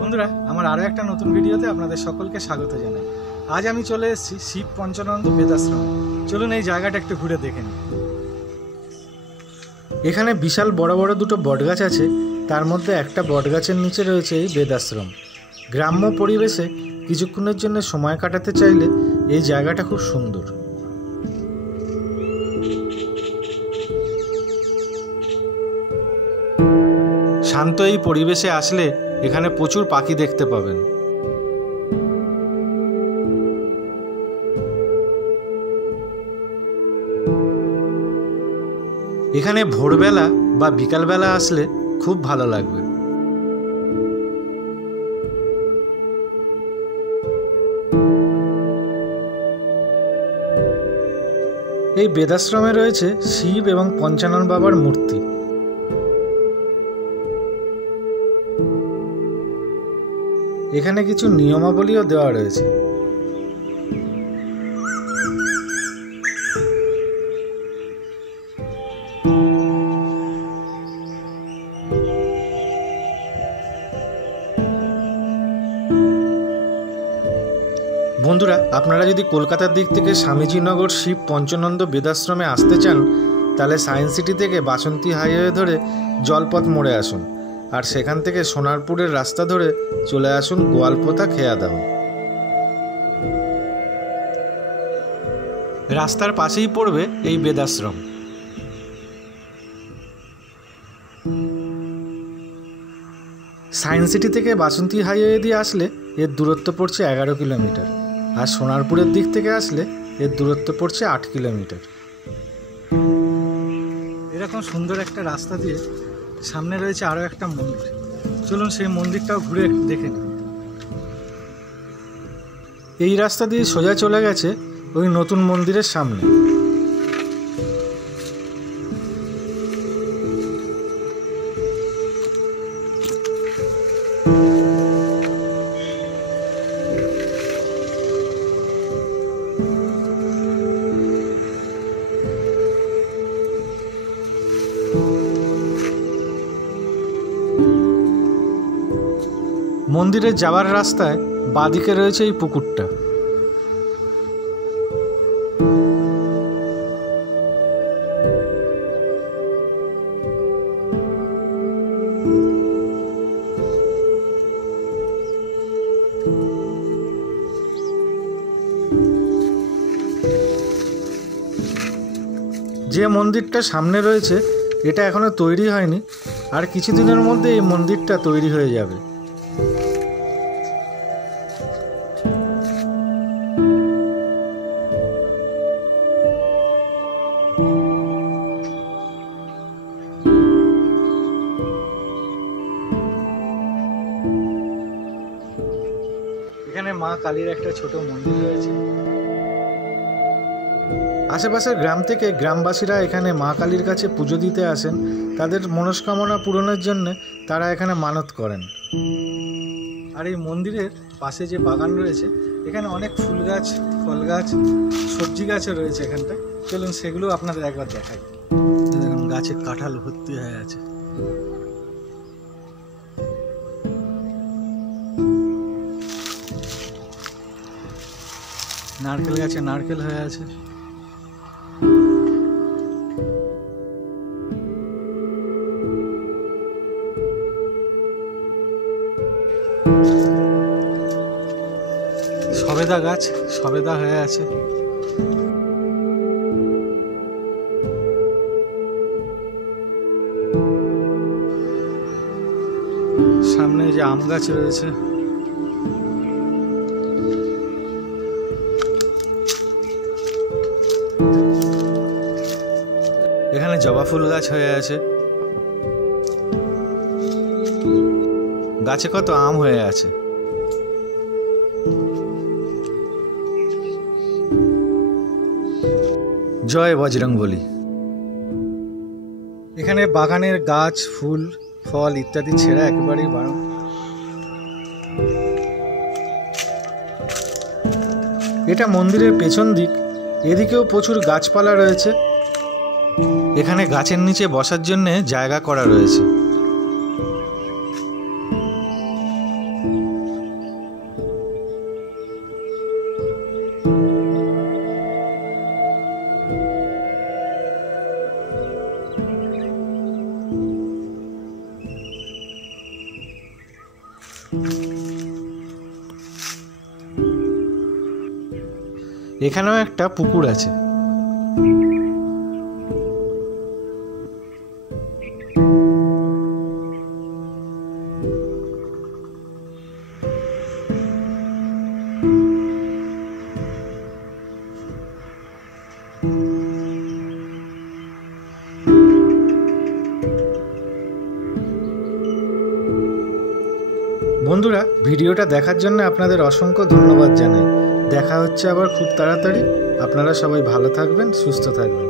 বন্ধুরা, আমার আরও একটা নতুন ভিডিওতে আপনাদের সকলকে স্বাগত জানাই। আজ আমি চলে এসেছি শিব পঞ্চানন্দ বেদাশ্রম। চলুন এই জায়গাটা একটু ঘুরে দেখে নিই। এখানে বিশাল বড় বড় দুটো বটগাছ আছে, তার মধ্যে একটা বটগাছের নিচে রয়েছে এই বেদাশ্রম। গ্রাম্য পরিবেশে কিছুক্ষণের জন্য সময় কাটাতে চাইলে এই জায়গাটা খুব সুন্দর। শান্ত এই পরিবেশে আসলে এখানে প্রচুর পাখি দেখতে পাবেন। এখানে ভোরবেলা বা বিকালবেলা আসলে খুব ভালো লাগবে। এই বেদাশ্রমে রয়েছে শিব এবং পঞ্চানন বাবার মূর্তি। এখানে কিছু নিয়মাবলীও দেওয়া রয়েছে। বন্ধুরা, আপনারা যদি কলকাতার দিক থেকে স্বামীজীনগর শিব পঞ্চানন্দ বেদাশ্রমে আসতে চান, তাহলে সায়েন্স সিটি থেকে বাসন্তী হাইওয়ে ধরে জলপথ মোড়ে আসুন, আর সেখান থেকে সোনারপুরের রাস্তা ধরে চলে আসুন গোয়ালপোতা খেয়াদাও। রাস্তার পাশেই পড়বে এই বেদাশ্রম। সায়েন্স সিটি থেকে বাসন্তী হাইওয়ে দিয়ে আসলে এর দূরত্ব পড়ছে 11 কিলোমিটার, আর সোনারপুরের দিক থেকে আসলে এর দূরত্ব পড়ছে 8 কিলোমিটার। এরকম সুন্দর একটা রাস্তা দিয়ে সামনে রয়েছে আরও একটা মন্দির। চলুন সেই মন্দিরটাও ঘুরে দেখে নিই। এই রাস্তা দিয়ে সোজা চলে গেছে ওই নতুন মন্দিরের সামনে। মন্দিরে যাওয়ার রাস্তায় বাঁদিকে রয়েছে এই পুকুরটা। যে মন্দিরটা সামনে রয়েছে এটা এখনো তৈরি হয়নি, আর কিছুদিনের মধ্যে এই মন্দিরটা তৈরি হয়ে যাবে। এখানে মা কালীর একটা ছোট মন্দির রয়েছে। আশেপাশের গ্রাম থেকে গ্রামবাসীরা এখানে মা কালীর কাছে পুজো দিতে আসেন। তাদের মনস্কামনা পূরণের জন্য তারা এখানে মানত করেন। আর এই মন্দিরের পাশে যে বাগান রয়েছে, এখানে অনেক ফুল গাছ, ফল গাছ, সবজি গাছও রয়েছে এখানটা। চলুন সেগুলো আপনাদের একবার দেখাই। দেখুন গাছে কাঁঠাল ভর্তি হয়ে আছে। নারকেল গাছে নারকেল হয়ে আছে। সবেদা গাছ সবেদা হয়ে আছে। সামনে যে আম গাছ রয়েছে, এখানে জবা ফুল গাছ হয়ে আছে, গাছে কত আম হয়ে আছে। জয় বজরংবলী। এখানে বাগানের গাছ, ফুল, ফল ইত্যাদি ছেঁড়া একেবারেই বারণ। এটা মন্দিরের পেছন দিক, এদিকেও প্রচুর গাছপালা রয়েছে। এখানে গাছের নিচে বসার জন্য জায়গা করা রয়েছে। এখানেও একটা পুকুর আছে। বন্ধুরা, ভিডিওটা দেখার জন্য আপনাদের অসংখ্য ধন্যবাদ জানাই। দেখা হচ্ছে আবার খুব তাড়াতাড়ি। আপনারা সবাই ভালো থাকবেন, সুস্থ থাকবেন।